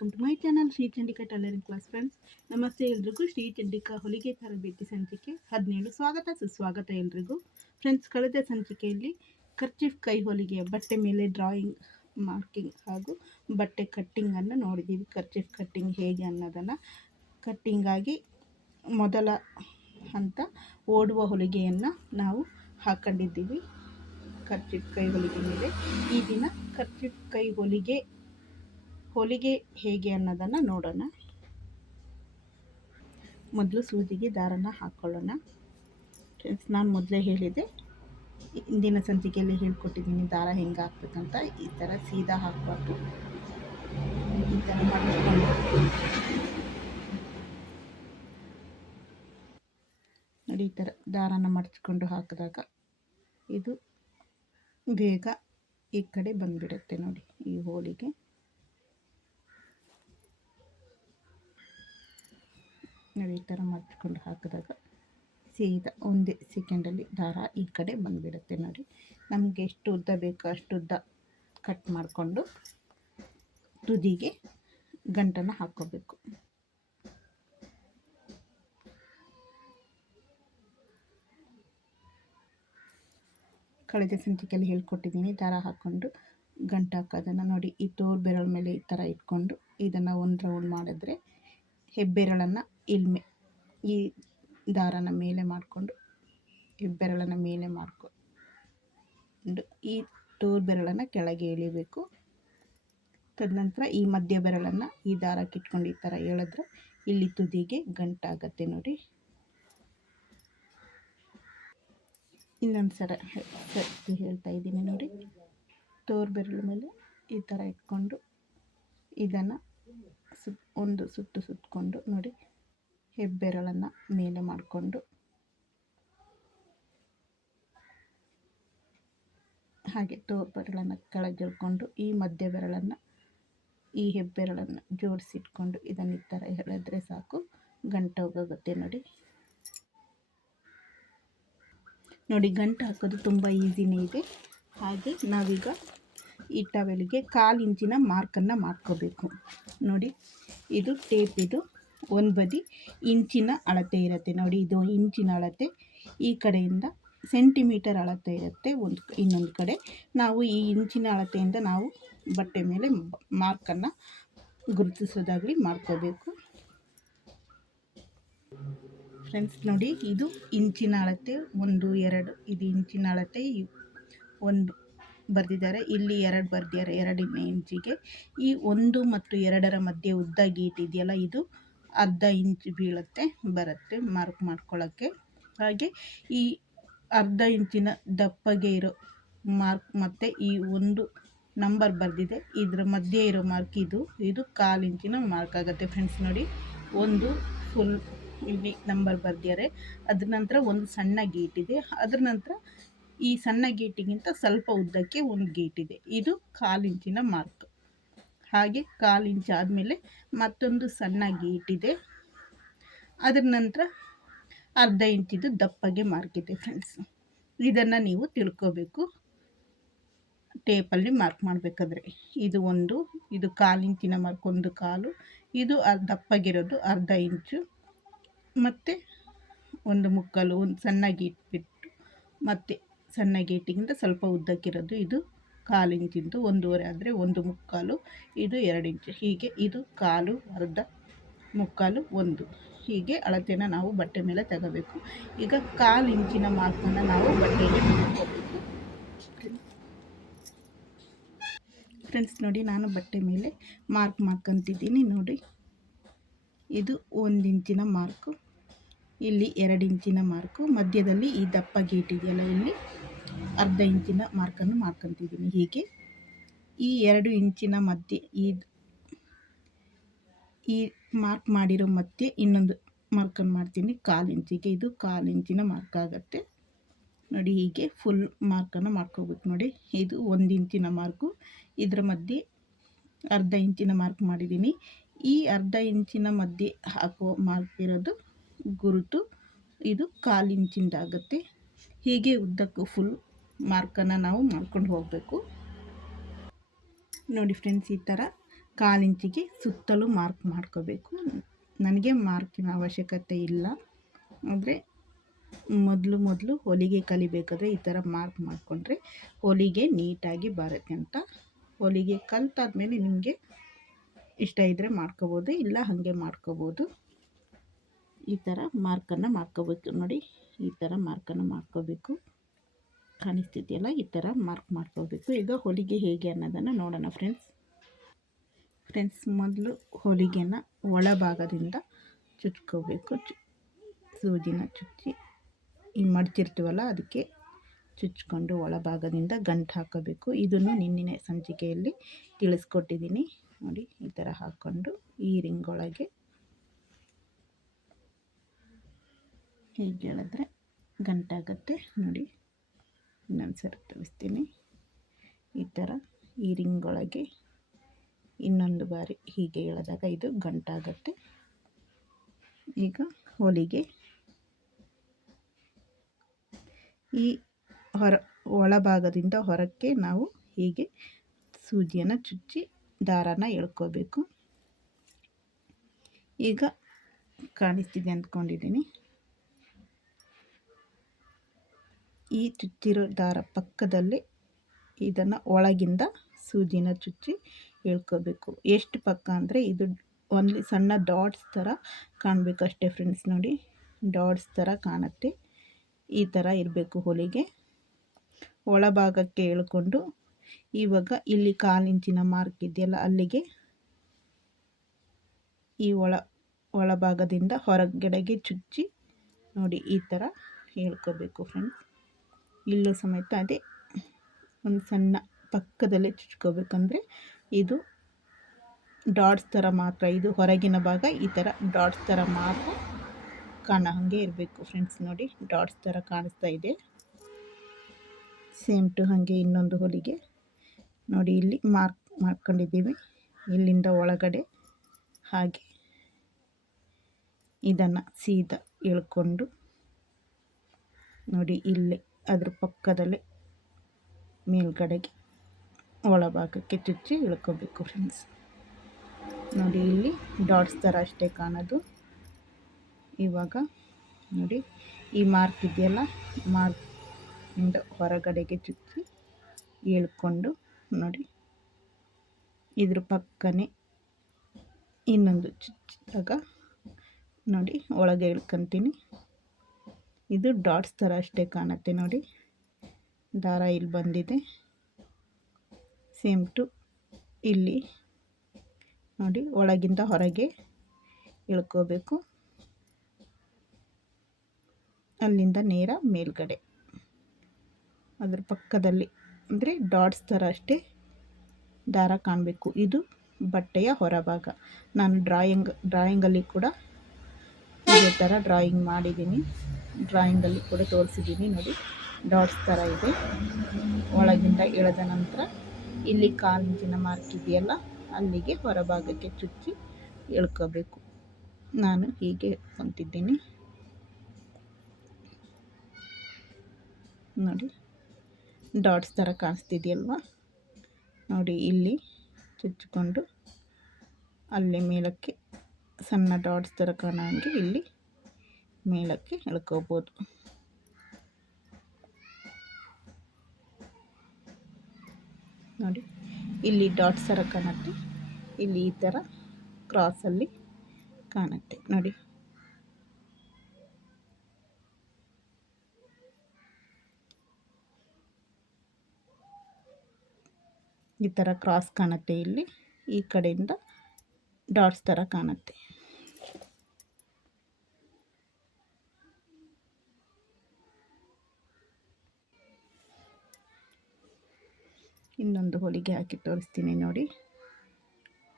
Welcome to my channel Shri Chandika tailoring class. Friends, ನಮಸ್ತೆ ಎಲ್ರಿಗೂ. ಶ್ರೀ ಚಂಡಿಕಾ ಹೊಲಿಗೆ ತರಬೇತಿ ಸಂಚಿಕೆ 17 ಸ್ವಾಗತ ಸುಸ್ವಾಗತ ಎಲ್ರಿಗೂ. ಫ್ರೆಂಡ್ಸ್, ಕಳೆದ ಸಂಚಿಕೆಯಲ್ಲಿ ಕರ್ಚೀಫ್ ಕೈ ಹೊಲಿಗೆಯ ಬಟ್ಟೆ ಮೇಲೆ ಡ್ರಾಯಿಂಗ್, ಮಾರ್ಕಿಂಗ್ ಹಾಗೂ ಬಟ್ಟೆ ಕಟ್ಟಿಂಗನ್ನು ನೋಡಿದ್ದೀವಿ. ಕರ್ಚೀಫ್ ಕಟ್ಟಿಂಗ್ ಹೇಗೆ ಅನ್ನೋದನ್ನು, ಕಟ್ಟಿಂಗಾಗಿ ಮೊದಲ ಹಂತ ಓಡುವ ಹೊಲಿಗೆಯನ್ನು ನಾವು ಹಾಕೊಂಡಿದ್ದೀವಿ ಕರ್ಚೀಫ್ ಕೈ ಹೊಲಿಗೆ ಮೇಲೆ. ಈ ದಿನ ಕರ್ಚೀಫ್ ಕೈ ಹೊಲಿಗೆ ಹೇಗೆ ಅನ್ನೋದನ್ನು ನೋಡೋಣ. ಮೊದಲು ಸೂಜಿಗೆ ದಾರನ ಹಾಕ್ಕೊಳ್ಳೋಣ. ಫ್ರೆಂಡ್ಸ್, ನಾನು ಮೊದಲೇ ಹೇಳಿದೆ, ಇಂದಿನ ಸಂಚಿಕೆಯಲ್ಲಿ ಹೇಳ್ಕೊಟ್ಟಿದ್ದೀನಿ ದಾರ ಹೆಂಗೆ ಹಾಕ್ಬೇಕಂತ. ಈ ಥರ ಸೀದಾ ಹಾಕಬಾರ್ದು, ಈ ಥರ ಮಾಡಿಕೊಂಡು ನೋಡಿ, ಈ ಥರ ದಾರನ ಮಡಚ್ಕೊಂಡು ಹಾಕಿದಾಗ ಇದು ಬೇಗ ಈ ಕಡೆ ಬಂದುಬಿಡುತ್ತೆ. ನೋಡಿ, ಈ ಹೋಲಿಗೆ ನೋಡಿ, ಈ ಥರ ಮಡ್ಚ್ಕೊಂಡು ಹಾಕಿದಾಗ ಸೀದಾ ಒಂದೇ ಸೆಕೆಂಡಲ್ಲಿ ದಾರ ಈ ಕಡೆ ಬಂದುಬಿಡುತ್ತೆ. ನೋಡಿ, ನಮಗೆ ಎಷ್ಟು ಉದ್ದ ಬೇಕೋ ಅಷ್ಟು ಉದ್ದ ಕಟ್ ಮಾಡಿಕೊಂಡು ತುದಿಗೆ ಗಂಟನ್ನು ಹಾಕ್ಕೋಬೇಕು. ಕಳೆದ ಸಂಚಿಕೆಯಲ್ಲಿ ಹೇಳ್ಕೊಟ್ಟಿದ್ದೀನಿ ದಾರ ಹಾಕ್ಕೊಂಡು ಗಂಟು ಹಾಕೋದನ್ನು. ನೋಡಿ, ಈ ತೋರು ಬೆರಳ ಮೇಲೆ ಈ ಥರ ಇಟ್ಕೊಂಡು ಇದನ್ನು ಒಂದು ರೌಂಡ್ ಮಾಡಿದ್ರೆ ಹೆಬ್ಬೆರಳನ್ನು ಈ ದಾರನ ಮೇಲೆ ಮಾಡಿಕೊಂಡು ಹೆಬ್ಬೆರಳನ್ನು ಮೇಲೆ ಮಾಡಿಕೊಂಡು ಈ ತೋರು ಬೆರಳನ್ನು ಕೆಳಗೆ ಎಳಿಬೇಕು. ತದನಂತರ ಈ ಮಧ್ಯ ಬೆರಳನ್ನು ಈ ದಾರಕ್ಕೆ ಇಟ್ಕೊಂಡು ಈ ಥರ ಎಳೆದ್ರೆ ಇಲ್ಲಿ ತುದಿಗೆ ಗಂಟಾಗತ್ತೆ. ನೋಡಿ, ಇನ್ನೊಂದು ಸರ್ತಿ ಹೇಳ್ತಾ ಇದ್ದೀನಿ. ನೋಡಿ, ತೋರು ಬೆರಳ ಮೇಲೆ ಈ ಥರ ಇಟ್ಕೊಂಡು ಇದನ್ನು ಒಂದು ಸುತ್ತು ಸುತ್ತಕೊಂಡು ನೋಡಿ, ಹೆಬ್ಬೆರಳನ್ನು ಮೇಲೆ ಮಾಡಿಕೊಂಡು ಹಾಗೆ ತೋರು ಬೆರಳನ್ನು ಕೆಳಗೆ ಎಳ್ಕೊಂಡು ಈ ಮಧ್ಯ ಬೆರಳನ್ನು ಈ ಹೆಬ್ಬೆರಳನ್ನು ಜೋಡಿಸಿಟ್ಕೊಂಡು ಇದನ್ನು ಈ ಥರ ಎಳೆದ್ರೆ ಸಾಕು, ಗಂಟು ಹೋಗೋಗುತ್ತೆ. ನೋಡಿ, ಗಂಟು ಹಾಕೋದು ತುಂಬ ಈಸಿನೇ ಇದೆ. ಹಾಗೆ ನಾವೀಗ ಈ ಟವೆಲ್ಗೆ 1/4 ಇಂಚಿನ ಮಾರ್ಕನ್ನು ಮಾಡ್ಕೋಬೇಕು. ನೋಡಿ, ಇದು ಟೇಪ್, ಇದು ಒಂದು ಬದಿ ಇಂಚಿನ ಅಳತೆ ಇರುತ್ತೆ. ನೋಡಿ, ಇದು ಇಂಚಿನ ಅಳತೆ, ಈ ಕಡೆಯಿಂದ ಸೆಂಟಿಮೀಟರ್ ಅಳತೆ ಇರುತ್ತೆ. ಇನ್ನೊಂದು ಕಡೆ ನಾವು ಈ ಇಂಚಿನ ಅಳತೆಯಿಂದ ನಾವು ಬಟ್ಟೆ ಮೇಲೆ ಮಾರ್ಕನ್ನು ಗುರುತಿಸೋದಾಗಲಿ ಮಾಡ್ಕೋಬೇಕು. ಫ್ರೆಂಡ್ಸ್, ನೋಡಿ, ಇದು ಇಂಚಿನ ಅಳತೆ 1, 2, ಇದು ಇಂಚಿನ ಅಳತೆ 1 ಬರೆದಿದ್ದಾರೆ, ಇಲ್ಲಿ 2 ಬರೆದಿದ್ದಾರೆ. 2 ಇಂಚಿಗೆ ಈ 1 ಮತ್ತು 2ರ ಮಧ್ಯೆ ಉದ್ದ ಗೀಟ್ ಇದೆಯಲ್ಲ, ಇದು ಅರ್ಧ ಇಂಚು ಬರುತ್ತೆ ಮಾರ್ಕ್ ಮಾಡ್ಕೊಳ್ಳೋಕ್ಕೆ. ಹಾಗೆ ಈ ಅರ್ಧ ಇಂಚಿನ ದಪ್ಪಗೆ ಇರೋ ಮಾರ್ಕ್ ಮತ್ತು ಈ ಒಂದು ನಂಬರ್ ಬರೆದಿದೆ, ಇದರ ಮಧ್ಯೆ ಇರೋ ಮಾರ್ಕ್ ಇದು 1/4 ಇಂಚಿನ ಮಾರ್ಕ್ ಆಗುತ್ತೆ. ಫ್ರೆಂಡ್ಸ್, ನೋಡಿ, ಒಂದು ಫುಲ್ ಇಲ್ಲಿ ನಂಬರ್ ಬರೆದಿದ್ದಾರೆ. ಅದ್ರ ನಂತರ ಒಂದು ಸಣ್ಣ ಗೇಟ್ ಇದೆ. ಅದ್ರ ನಂತರ ಈ ಸಣ್ಣ ಗೇಟಿಗಿಂತ ಸ್ವಲ್ಪ ಉದ್ದಕ್ಕೆ ಒಂದು ಗೇಟ್ ಇದೆ, ಇದು 1/4 ಇಂಚಿನ ಮಾರ್ಕ್. ಹಾಗೆ 1/4 ಇಂಚ್ ಆದಮೇಲೆ ಮತ್ತೊಂದು ಸಣ್ಣ ಗೇಟ್ ಇದೆ. ಅದರ ನಂತರ ಅರ್ಧ ಇಂಚಿದು ದಪ್ಪಗೆ ಮಾರ್ಕ್ ಇದೆ. ಫ್ರೆಂಡ್ಸ್, ಇದನ್ನು ನೀವು ತಿಳ್ಕೋಬೇಕು ಟೇಪಲ್ಲಿ ಮಾರ್ಕ್ ಮಾಡಬೇಕಾದ್ರೆ. ಇದು 1/4 ಇಂಚಿನ ಮಾರ್ಕ್, 1/4, ಇದು ದಪ್ಪಗಿರೋದು ಅರ್ಧ ಇಂಚು, ಮತ್ತು 1/4, ಒಂದು ಸಣ್ಣ ಗೇಟ್ ಬಿಟ್ಟು ಮತ್ತು ಸಣ್ಣ ಗೇಟಿಗಿಂತ ಸ್ವಲ್ಪ ಉದ್ದಕ್ಕಿರೋದು ಇದು 1/4 ಇಂಚಿಂದು, 1/2 ಆದರೆ 1/4, ಇದು 2 ಇಂಚು. ಹೀಗೆ ಇದು 1/4, ಅರ್ಧ, 1/4, 1, ಹೀಗೆ ಅಳತೆನ ನಾವು ಬಟ್ಟೆ ಮೇಲೆ ತಗೋಬೇಕು. ಈಗ 1/4 ಇಂಚಿನ ಮಾರ್ಕನ್ನು ನಾವು ಬಟ್ಟೆಗೆ ಮಾಡ್ಕೋಬೇಕು. ಫ್ರೆಂಡ್ಸ್, ನೋಡಿ, ನಾನು ಬಟ್ಟೆ ಮೇಲೆ ಮಾರ್ಕ್ ಮಾಡ್ಕೊತಿದ್ದೀನಿ. ನೋಡಿ, ಇದು 1 ಇಂಚಿನ ಮಾರ್ಕು, ಇಲ್ಲಿ 2 ಇಂಚಿನ ಮಾರ್ಕು, ಮಧ್ಯದಲ್ಲಿ ಈ ದಪ್ಪ ಗೇಟ್ ಇದೆಯಲ್ಲ, ಇಲ್ಲಿ ಅರ್ಧ ಇಂಚಿನ ಮಾರ್ಕನ್ನು ಮಾಡ್ಕೊತಿದ್ದೀನಿ. ಹೀಗೆ ಈ 2 ಇಂಚಿನ ಮಧ್ಯೆ ಈ ಮಾರ್ಕ್ ಮಾಡಿರೋ ಮಧ್ಯೆ ಇನ್ನೊಂದು ಮಾರ್ಕನ್ನು ಮಾಡ್ತೀನಿ 1/4 ಇಂಚಿಗೆ. ಇದು 1/4 ಇಂಚಿನ ಮಾರ್ಕ್ ಆಗುತ್ತೆ. ನೋಡಿ, ಹೀಗೆ ಫುಲ್ ಮಾರ್ಕನ್ನು ಮಾಡ್ಕೋಬೇಕು. ನೋಡಿ, ಇದು 1 ಇಂಚಿನ ಮಾರ್ಕು, ಇದರ ಮಧ್ಯೆ ಅರ್ಧ ಇಂಚಿನ ಮಾರ್ಕ್ ಮಾಡಿದ್ದೀನಿ. ಈ ಅರ್ಧ ಇಂಚಿನ ಮಧ್ಯೆ ಹಾಕುವ ಮಾರ್ಕ್ ಇರೋದು ಗುರುತು, ಇದು 1/4 ಇಂಚಿಂದಾಗುತ್ತೆ. ಹೀಗೆ ಉದ್ದಕ್ಕೂ ಫುಲ್ ಮಾರ್ಕನ್ನು ನಾವು ಮಾಡ್ಕೊಂಡು ಹೋಗಬೇಕು. ನೋಡಿ ಫ್ರೆಂಡ್ಸ್, ಈ ಥರ ಕಾಲು ಇಂಚಿಗೆ ಸುತ್ತಲೂ ಮಾರ್ಕ್ ಮಾಡ್ಕೋಬೇಕು. ನನಗೆ ಮಾರ್ಕಿನ ಅವಶ್ಯಕತೆ ಇಲ್ಲ, ಆದರೆ ಮೊದಲು ಹೊಲಿಗೆ ಕಲಿಬೇಕಾದ್ರೆ ಈ ಥರ ಮಾರ್ಕ್ ಮಾಡಿಕೊಂಡ್ರೆ ಹೊಲಿಗೆ ನೀಟಾಗಿ ಬರುತ್ತೆ ಅಂತ. ಹೊಲಿಗೆ ಕಲಿತಾದ್ಮೇಲೆ ನಿಮಗೆ ಇಷ್ಟ ಇದ್ದರೆ ಮಾಡ್ಕೋಬೋದು, ಇಲ್ಲ ಹಾಗೆ ಮಾಡ್ಕೋಬೋದು. ಈ ಥರ ಮಾರ್ಕನ್ನು ಮಾಡ್ಕೋಬೇಕು ನೋಡಿ, ಈ ಥರ ಮಾರ್ಕನ್ನು ಮಾಡ್ಕೋಬೇಕು. ಕಾಣಿಸ್ತಿದೆಯಲ್ಲ, ಈ ಥರ ಮಾರ್ಕ್ ಮಾಡ್ಕೋಬೇಕು. ಈಗ ಹೊಲಿಗೆ ಹೇಗೆ ಅನ್ನೋದನ್ನು ನೋಡೋಣ ಫ್ರೆಂಡ್ಸ್. ಮೊದಲು ಹೊಲಿಗೆನ ಒಳಭಾಗದಿಂದ ಚುಚ್ಕೋಬೇಕು. ಸೂಜಿನ ಚುಚ್ಚಿ ಈ ಮಡ್ಚಿರ್ತೀವಲ್ಲ ಅದಕ್ಕೆ ಚುಚ್ಕೊಂಡು ಒಳಭಾಗದಿಂದ ಗಂಟು ಹಾಕೋಬೇಕು. ಇದನ್ನು ನಿನ್ನೆ ಸಂಚಿಕೆಯಲ್ಲಿ ತಿಳಿಸ್ಕೊಟ್ಟಿದ್ದೀನಿ ನೋಡಿ. ಈ ಥರ ಹಾಕ್ಕೊಂಡು ಈ ರಿಂಗೊಳಗೆ ಹೀಗೆ ಎಳೆದ್ರೆ ಗಂಟಾಗುತ್ತೆ ನೋಡಿ. ಇನ್ನೊಂದು ಸರಿ ತೋರಿಸ್ತೀನಿ. ಈ ಥರ ಈ ರಿಂಗೊಳಗೆ ಇನ್ನೊಂದು ಬಾರಿ ಹೀಗೆ ಎಳೆದಾಗ ಇದು ಗಂಟಾಗುತ್ತೆ. ಈಗ ಹೊಲಿಗೆ ಈ ಒಳಭಾಗದಿಂದ ಹೊರಕ್ಕೆ ನಾವು ಹೀಗೆ ಸೂಜಿಯನ್ನು ಚುಚ್ಚಿ ದಾರಾನ ಎಳ್ಕೋಬೇಕು. ಈಗ ಕಾಣಿಸ್ತಿದೆ ಅಂದ್ಕೊಂಡಿದ್ದೀನಿ. ಈ ಚುಚ್ಚಿರೋ ದಾರ ಪಕ್ಕದಲ್ಲಿ ಇದನ್ನು ಒಳಗಿಂದ ಸೂಜಿನ ಚುಚ್ಚಿ ಎಳ್ಕೋಬೇಕು. ಎಷ್ಟು ಪಕ್ಕ ಅಂದರೆ ಇದು ಒಂದು ಸಣ್ಣ ಡಾಟ್ಸ್ ಥರ ಕಾಣಬೇಕು ಅಷ್ಟೇ ಫ್ರೆಂಡ್ಸ್. ನೋಡಿ, ಡಾಟ್ಸ್ ಥರ ಕಾಣುತ್ತೆ. ಈ ಥರ ಇರಬೇಕು ಹೊಲಿಗೆ. ಒಳಭಾಗಕ್ಕೆ ಎಳ್ಕೊಂಡು ಇವಾಗ ಇಲ್ಲಿ 1/4 ಇಂಚಿನ ಮಾರ್ಕ್ ಇದೆಯಲ್ಲ, ಅಲ್ಲಿಗೆ ಈ ಒಳಭಾಗದಿಂದ ಹೊರಗಡೆಗೆ ಚುಚ್ಚಿ ನೋಡಿ ಈ ಥರ ಎಳ್ಕೋಬೇಕು ಫ್ರೆಂಡ್ಸ್. ಇಲ್ಲೂ ಸಮೇತ ಅದೇ ಒಂದು ಸಣ್ಣ ಪಕ್ಕದಲ್ಲೇ ಚುಚ್ಕೋಬೇಕಂದ್ರೆ ಇದು ಡಾಟ್ಸ್ ಥರ ಮಾತ್ರ, ಇದು ಹೊರಗಿನ ಭಾಗ ಈ ಥರ ಡಾಟ್ಸ್ ಥರ ಮಾತ್ರ ಕಾಣೋ ಹಾಗೆ ಇರಬೇಕು ಫ್ರೆಂಡ್ಸ್. ನೋಡಿ, ಡಾಟ್ಸ್ ಥರ ಕಾಣಿಸ್ತಾ ಇದೆ. ಸೇಮ್ ಟು ಹಾಗೆ ಇನ್ನೊಂದು ಹೊಲಿಗೆ ನೋಡಿ, ಇಲ್ಲಿ ಮಾರ್ಕ್ ಮಾಡ್ಕೊಂಡಿದ್ದೀವಿ. ಇಲ್ಲಿಂದ ಒಳಗಡೆ ಹಾಗೆ ಇದನ್ನು ಸೀದಾ ಎಳ್ಕೊಂಡು ನೋಡಿ, ಇಲ್ಲಿ ಅದ್ರ ಪಕ್ಕದಲ್ಲೇ ಮೇಲ್ಗಡೆಗೆ ಒಳಭಾಗಕ್ಕೆ ಚುಚ್ಚಿ ಇಳ್ಕೋಬೇಕು ಫ್ರೆಂಡ್ಸ್. ನೋಡಿ, ಇಲ್ಲಿ ಡಾಟ್ಸ್ ಥರ ಅಷ್ಟೇ ಕಾಣೋದು. ಇವಾಗ ನೋಡಿ, ಈ ಮಾರ್ಕ್ ಇದೆಯಲ್ಲ, ಮಾರ್ಕಿಂದ ಹೊರಗಡೆಗೆ ಚುಚ್ಚಿ ಎಳ್ಕೊಂಡು ನೋಡಿ ಇದ್ರ ಪಕ್ಕನೇ ಇನ್ನೊಂದು ಚುಚ್ಚಿದಾಗ ನೋಡಿ ಒಳಗೆ ಇಳ್ಕೊತೀನಿ. ಇದು ಡಾಟ್ಸ್ ಥರ ಅಷ್ಟೇ ಕಾಣುತ್ತೆ ನೋಡಿ. ದಾರ ಇಲ್ಲಿ ಬಂದಿದೆ. ಸೇಮ್ ಟು ಇಲ್ಲಿ ನೋಡಿ, ಒಳಗಿಂದ ಹೊರಗೆ ಇಳ್ಕೋಬೇಕು. ಅಲ್ಲಿಂದ ನೇರ ಮೇಲ್ಗಡೆ ಅದ್ರ ಪಕ್ಕದಲ್ಲಿ ಅಂದರೆ ಡಾಟ್ಸ್ ಥರ ಅಷ್ಟೇ ದಾರ ಕಾಣಬೇಕು. ಇದು ಬಟ್ಟೆಯ ಹೊರಭಾಗ. ನಾನು ಡ್ರಾಯಿಂಗಲ್ಲಿ ಕೂಡ ಇದೇ ಥರ ಡ್ರಾಯಿಂಗ್ ಮಾಡಿದ್ದೀನಿ. ಡ್ರಾಯಿಂಗಲ್ಲಿ ಕೂಡ ತೋರಿಸಿದ್ದೀನಿ ನೋಡಿ, ಡಾಟ್ಸ್ ಥರ ಇದೆ. ಒಳಗಿಂದ ಎಳೆದ ನಂತರ ಇಲ್ಲಿ 1/4 ಇಂಚಿನ ಮಾರ್ಕ್ ಇದೆಯಲ್ಲ, ಅಲ್ಲಿಗೆ ಹೊರಭಾಗಕ್ಕೆ ಚುಚ್ಚಿ ಎಳ್ಕೋಬೇಕು. ನಾನು ಹೀಗೆ ಎಳ್ಕೊತಿದ್ದೀನಿ ನೋಡಿ. ಡಾಟ್ಸ್ ಥರ ಕಾಣಿಸ್ತಿದೆಯಲ್ವ ನೋಡಿ. ಇಲ್ಲಿ ಚುಚ್ಚಿಕೊಂಡು ಅಲ್ಲಿ ಮೇಲಕ್ಕೆ ಸಣ್ಣ ಡಾಟ್ಸ್ ಥರ ಕಾಣೋ ಹಾಗೆ ಇಲ್ಲಿ ಮೇಲಕ್ಕೆ ಎಳ್ಕೋಬೋದು ನೋಡಿ. ಇಲ್ಲಿ ಡಾಟ್ಸ್ ಥರ ಕಾಣುತ್ತೆ, ಇಲ್ಲಿ ಈ ಥರ ಕ್ರಾಸಲ್ಲಿ ಕಾಣುತ್ತೆ ನೋಡಿ. ಈ ಥರ ಕ್ರಾಸ್ ಕಾಣುತ್ತೆ. ಇಲ್ಲಿ ಈ ಕಡೆಯಿಂದ ಡಾಟ್ಸ್ ಥರ ಕಾಣುತ್ತೆ. ಇನ್ನೊಂದು ಹೊಲಿಗೆ ಹಾಕಿ ತೋರಿಸ್ತೀನಿ ನೋಡಿ.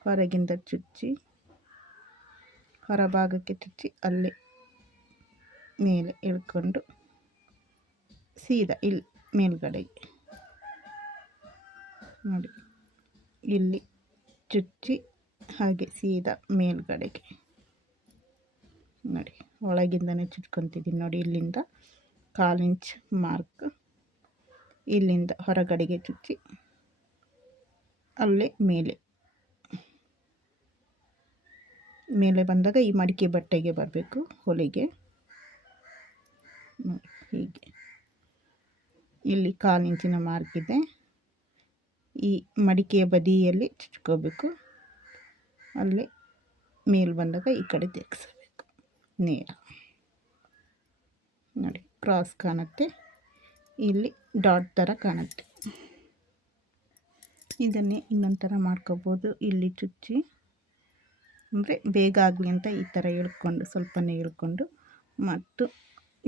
ಹೊರಗಿಂದ ಚುಚ್ಚಿ ಹೊರಭಾಗಕ್ಕೆ ಚುಚ್ಚಿ ಅಲ್ಲಿ ಮೇಲೆ ಇಳ್ಕೊಂಡು ಸೀದಾ ಇಲ್ಲಿ ಮೇಲ್ಗಡೆಗೆ ನೋಡಿ, ಇಲ್ಲಿ ಚುಚ್ಚಿ ಹಾಗೆ ಸೀದಾ ಮೇಲ್ಗಡೆಗೆ ನೋಡಿ. ಒಳಗಿಂದನೇ ಚುಚ್ಕೊತಿದ್ದೀನಿ ನೋಡಿ. ಇಲ್ಲಿಂದ 1/4 ಇಂಚ್ ಮಾರ್ಕ್, ಇಲ್ಲಿಂದ ಹೊರಗಡೆಗೆ ಚುಚ್ಚಿ ಅಲ್ಲೇ ಮೇಲೆ ಮೇಲೆ ಬಂದಾಗ ಈ ಮಡಿಕೆ ಬಟ್ಟೆಗೆ ಬರಬೇಕು ಹೊಲಿಗೆ. ಹೀಗೆ ಇಲ್ಲಿ 1/4 ಇಂಚಿನ ಮಾರ್ಕ್ ಇದೆ. ಈ ಮಡಿಕೆಯ ಬದಿಯಲ್ಲಿ ಚುಚ್ಕೋಬೇಕು. ಅಲ್ಲಿ ಮೇಲೆ ಬಂದಾಗ ಈ ಕಡೆ ತಿರುಗಿಸಬೇಕು ನೇರ. ನೋಡಿ ಕ್ರಾಸ್ ಕಾಣುತ್ತೆ, ಇಲ್ಲಿ ಡಾಟ್ ಥರ ಕಾಣುತ್ತೆ. ಇದನ್ನೇ ಇನ್ನೊಂದು ಥರ ಮಾಡ್ಕೋಬೋದು. ಇಲ್ಲಿ ಚುಚ್ಚಿ ಅಂದರೆ ಬೇಗ ಆಗಲಿ ಅಂತ ಈ ಥರ ಎಳ್ಕೊಂಡು ಸ್ವಲ್ಪನೇ ಎಳ್ಕೊಂಡು, ಮತ್ತು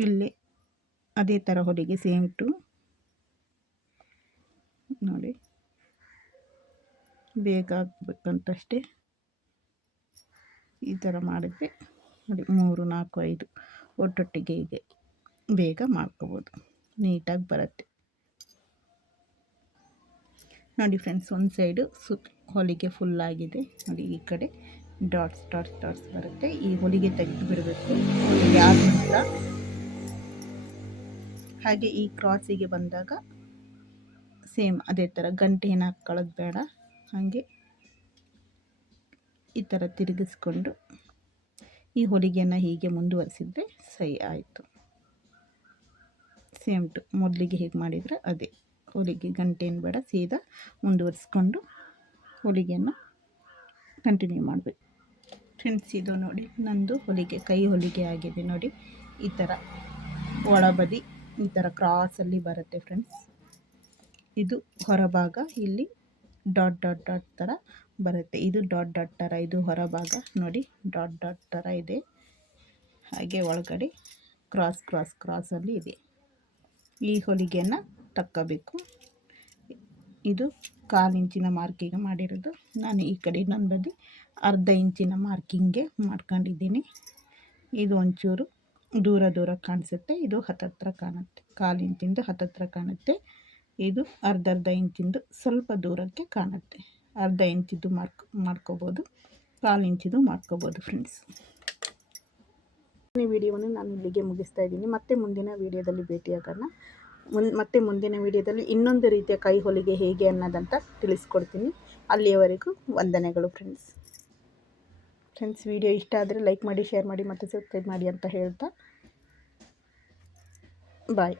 ಇಲ್ಲಿ ಅದೇ ಥರ ಹೊಲಿಗೆ ಸೇಮ್ ಟು ನೋಡಿ ಬೇಗ ಆಗಬೇಕಂತಷ್ಟೇ ಈ ಥರ ಮಾಡಿದ್ರೆ ನೋಡಿ 3 4 5 ಒಟ್ಟೊಟ್ಟಿಗೆ ಹೀಗೆ ಬೇಗ ಮಾಡ್ಕೋಬೋದು, ನೀಟಾಗಿ ಬರುತ್ತೆ. ನೋಡಿ ಫ್ರೆಂಡ್ಸ್, ಒಂದು ಸೈಡು ಹೊಲಿಗೆ ಫುಲ್ಲಾಗಿದೆ ನೋಡಿ. ಈ ಕಡೆ ಡಾಟ್ಸ್ ಡಾಟ್ಸ್ ಡಾಟ್ಸ್ ಬರುತ್ತೆ. ಈ ಹೊಲಿಗೆ ತೆಗೆದು ಬಿಡಬೇಕು ಹೊಲಿಗೆ ಆದ ನಂತರ. ಹಾಗೆ ಈ ಕ್ರಾಸಿಗೆ ಬಂದಾಗ ಸೇಮ್ ಅದೇ ಥರ ಗಂಟೆ ಏನು ಹಾಕ್ಕೊಳ್ಳೋದು ಬೇಡ. ಹಾಗೆ ಈ ಥರ ತಿರುಗಿಸ್ಕೊಂಡು ಈ ಹೊಲಿಗೆಯನ್ನು ಹೀಗೆ ಮುಂದುವರಿಸಿದರೆ ಸರಿ ಆಯಿತು. ಸೇಮ್ ಟು ಮೊದಲಿಗೆ ಹೇಗೆ ಮಾಡಿದರೆ ಅದೇ ಹೊಲಿಗೆ ಗಂಟೆ ಏನು ಬೇಡ, ಸೀದಾ ಮುಂದುವರಿಸ್ಕೊಂಡು ಹೊಲಿಗೆಯನ್ನು ಕಂಟಿನ್ಯೂ ಮಾಡಬೇಕು. ಫ್ರೆಂಡ್ಸ್, ಇದು ನೋಡಿ ನಂದು ಹೊಲಿಗೆ ಕೈ ಹೊಲಿಗೆ ಆಗಿದೆ ನೋಡಿ. ಈ ಥರ ಒಳಬದಿ ಈ ಥರ ಕ್ರಾಸಲ್ಲಿ ಬರುತ್ತೆ ಫ್ರೆಂಡ್ಸ್. ಇದು ಹೊರಭಾಗ, ಇಲ್ಲಿ ಡಾಟ್ ಡಾಟ್ ಡಾಟ್ ಥರ ಬರುತ್ತೆ. ಇದು ಡಾಟ್ ಡಾಟ್ ಥರ, ಇದು ಹೊರಭಾಗ ನೋಡಿ ಡಾಟ್ ಡಾಟ್ ಥರ ಇದೆ. ಹಾಗೆ ಒಳಗಡೆ ಕ್ರಾಸ್ ಕ್ರಾಸ್ ಕ್ರಾಸಲ್ಲಿ ಇದೆ. ಈ ಹೊಲಿಗೆಯನ್ನು ತಕ್ಕೋಬೇಕು. ಇದು 1/4 ಇಂಚಿನ ಮಾರ್ಕಿಂಗ್ ಮಾಡಿರೋದು. ನಾನು ಈ ಕಡೆ ಇನ್ನೊಂದು ಬದಿ 1/2 ಇಂಚಿನ ಮಾರ್ಕಿಂಗ್ಗೆ ಮಾಡ್ಕೊಂಡಿದ್ದೀನಿ. ಇದು ಒಂಚೂರು ದೂರ ದೂರ ಕಾಣಿಸುತ್ತೆ, ಇದು ಹತ್ತತ್ರ ಕಾಣುತ್ತೆ. 1/4 ಇಂಚಿಂದು ಹತ್ತತ್ರ ಕಾಣುತ್ತೆ. ಇದು ಅರ್ಧ ಇಂಚಿಂದು ಸ್ವಲ್ಪ ದೂರಕ್ಕೆ ಕಾಣುತ್ತೆ. 1/2 ಇಂಚಿದ್ದು ಮಾಡ್ಕೋಬೋದು, 1/4 ಇಂಚಿದು ಮಾಡ್ಕೋಬೋದು ಫ್ರೆಂಡ್ಸ್. ಈ ವಿಡಿಯೋವನ್ನು ನಾನು ಇಲ್ಲಿಗೆ ಮುಗಿಸ್ತಾ ಇದ್ದೀನಿ. ಮತ್ತೆ ಮುಂದಿನ ವಿಡಿಯೋದಲ್ಲಿ ಭೇಟಿಯಾಗೋಣ. ಮತ್ತೆ ಮುಂದಿನ ವಿಡಿಯೋದಲ್ಲಿ ಇನ್ನೊಂದು ರೀತಿಯ ಕೈ ಹೊಲಿಗೆ ಹೇಗೆ ಅನ್ನೋದಂತ ತಿಳಿಸ್ಕೊಡ್ತೀನಿ. ಅಲ್ಲಿಯವರೆಗೂ ವಂದನೆಗಳು ಫ್ರೆಂಡ್ಸ್. ವಿಡಿಯೋ ಇಷ್ಟ ಆದರೆ ಲೈಕ್ ಮಾಡಿ, ಶೇರ್ ಮಾಡಿ ಮತ್ತು ಸಬ್ಸ್ಕ್ರೈಬ್ ಮಾಡಿ ಅಂತ ಹೇಳ್ತಾ ಬಾಯ್.